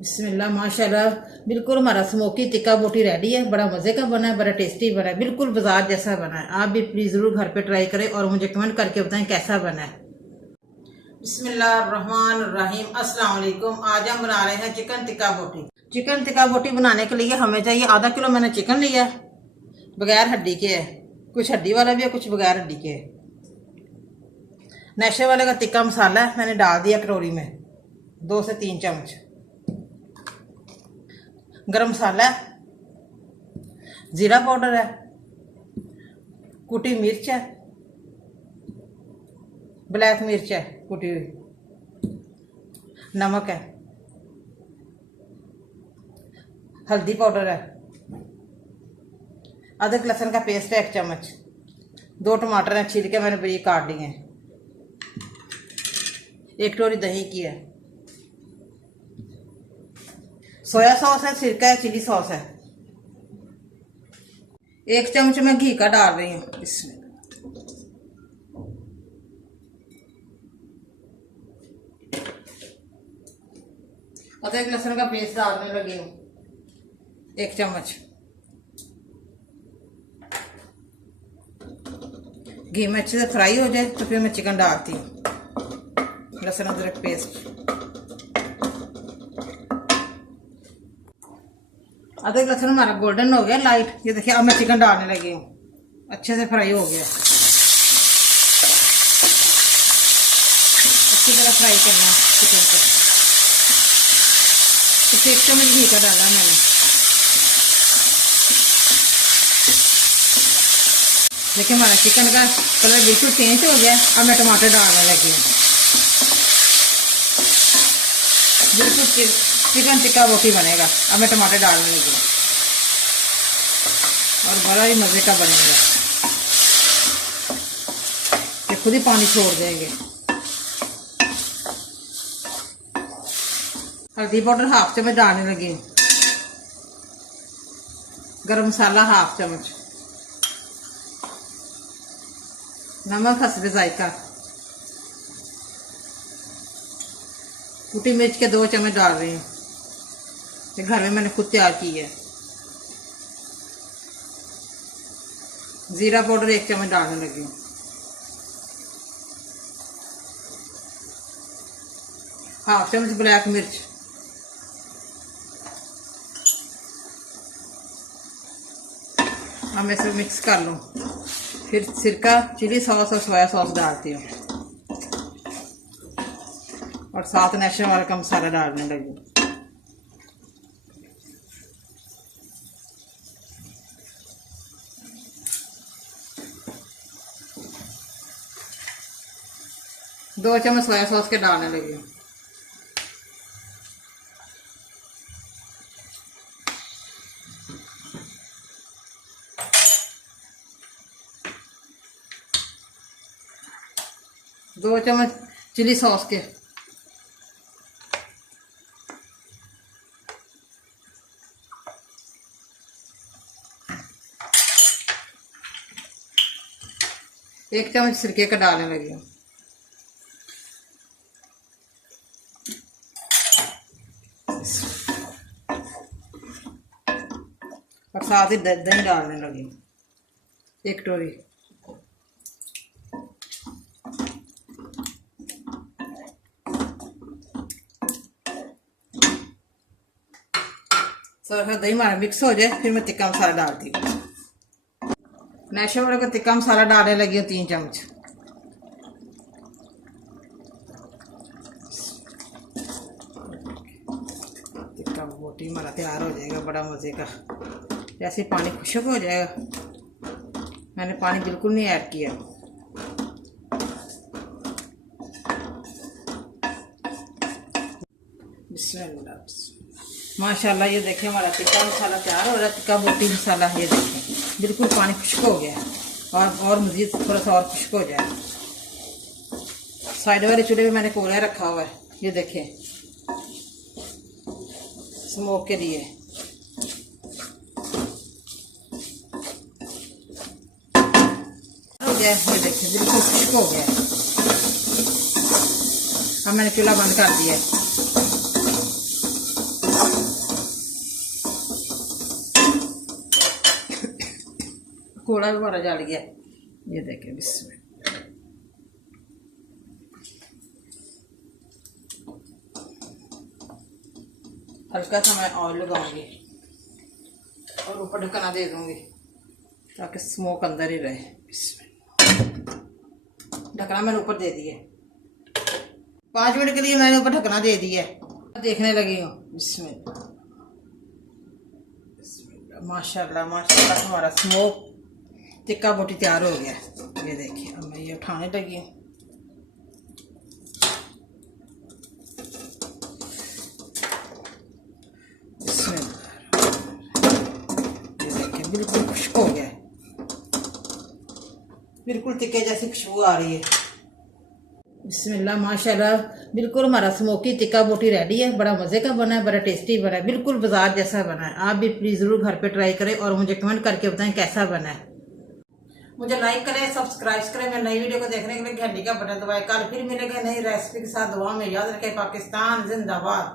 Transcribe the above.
बिस्मिल्लाह माशाल्लाह। बिल्कुल हमारा स्मोकी टिक्का बोटी रेडी है। बड़ा मज़े का बना है, बड़ा टेस्टी बना है, बिल्कुल बाजार जैसा बना है। आप भी प्लीज़ ज़रूर घर पे ट्राई करें और मुझे कमेंट करके बताएं कैसा बना है। बिस्मिल्लाहिर्रहमानिर्रहीम। अस्सलाम वालेकुम। आज हम बना रहे हैं चिकन टिक्का बोटी। चिकन टिक्का बोटी बनाने के लिए हमें चाहिए आधा किलो मैंने चिकन लिया है, बगैर हड्डी के है। कुछ हड्डी वाला भी है, कुछ बगैर हड्डी के है। नशे वाले का टिक्का मसाला है, मैंने डाल दिया कटोरी में 2 से 3 चम्मच। गरम मसाला है, जीरा पाउडर है, कुटी मिर्च है, ब्लैक मिर्च है कुटी हुई, नमक है, हल्दी पाउडर है, अदरक लहसुन का पेस्ट है 1 चम्मच, 2 टमाटर हैं छील के मैंने बारीक काट लिए हैं, 1 कटोरी दही की है, सोया सॉस है, सिरका है, चिली सॉस है। 1 चम्मच मैं घी का डाल रही हूँ इसमें। अदरक लहसुन का पेस्ट डालने लगी हूँ 1 चम्मच। घी में अच्छे से फ्राई हो जाए तो फिर मैं चिकन डालती हूँ। लहसुन अदरक पेस्ट, अदरक लहसुन हमारा गोल्डन हो गया लाइट। ये देखिए अब मैं चिकन डालने लगी हूँ, अच्छे से फ्राई हो गया। अच्छी तरह फ्राई करना है चिकन को। इसे 1 चम्मच घी का डाला मैंने। देखिए हमारा चिकन का कलर बिल्कुल चेंज हो गया। अब मैं टमाटर डालने लगी हूँ। बिल्कुल चिकन टिक्का बोटी बनेगा। अब मैं टमाटर डालने लगी हूँ और बड़ा ही मज़े का बनेगा। ये खुद ही पानी छोड़ देंगे। हल्दी पाउडर 1/2 चम्मच डालने लगी हूँ। गरम मसाला 1/2 चम्मच, नमक हस्बे जायका, कुटी मिर्च के 2 चम्मच डाल रही हूँ। ये घर में मैंने खुद तैयार की है। जीरा पाउडर 1 चम्मच डालने लगी हूँ। 1/2 चम्मच ब्लैक मिर्च, अब मैं इसे मिक्स कर लूँ। फिर सिरका, चिली सॉस और सोया सॉस डालती हूँ और साथ नेशनल वाला का मसाला डालने लगी। दो चम्मच सोया सॉस के डालने लगी। दो चम्मच चिली सॉस के, एक चम्मच सिरके का डालने लगी हूँ और साथ ही दही डालने लगी 1 कटोरी। दही हमारा मिक्स हो जाए फिर मैं टिक्का मसाला डालती हूँ। नेशनल वाले का टिक्का मसाला डालने लगी हूँ 3 चम्मच। टिक्का बोटी हमारा तैयार हो जाएगा, बड़ा मज़े का। जैसे पानी खुश्क हो जाएगा, मैंने पानी बिल्कुल नहीं ऐड किया। बिस्मिल्लाह। माशाल्लाह ये देखिए हमारा टिक्का मसाला तैयार हो रहा है। टिक्का बोटी मसाला ये देखिए बिल्कुल पानी खुश्क हो गया है और मज़ीद थोड़ा सा और खुश्क हो जाए। साइड वाले चूल्हे पे मैंने कोयला रखा हुआ है, ये देखिए स्मोक के लिए। हो गया ये देखिए बिल्कुल खुश्क हो गया। अब मैंने चूल्हा बंद कर दिया है। घोड़ा भी हमारा जल गया। ये देखें बिस्मिल्लाह। हल्का सा मैं ऑयल लगाऊंगी और ऊपर ढक्कना दे दूंगी ताकि स्मोक अंदर ही रहे। ढक्कना मैंने ऊपर दे दिया। 5 मिनट के लिए मैंने ऊपर ढक्कना दे दिया। देखने लगी हूँ। बिस्मिल्लाह बिस्मिल्लाह, माशाल्लाह माशाल्लाह, हमारा स्मोक टिक्का बोटी तैयार हो गया। ये देखिए अब मैं ये उठाने लगी हूँ। ये देखिए बिल्कुल खुश्क हो गया, बिल्कुल टिक्के जैसी खुशबू आ रही है। बिस्मिल्लाह माशाल्लाह, बिल्कुल हमारा स्मोकी टिक्का बोटी रेडी है। बड़ा मज़े का बना है, बड़ा टेस्टी बना है, बिल्कुल बाजार जैसा बना है। आप भी प्लीज़ ज़रूर घर पे ट्राई करें और मुझे कमेंट करके बताएं कैसा बना है। मुझे लाइक करें, सब्सक्राइब करें। मेरी नई वीडियो को देखने के लिए घंटी का बटन दबाएं। कल फिर मिलेंगे नई रेसिपी के साथ। दुआ में याद रखें। पाकिस्तान जिंदाबाद।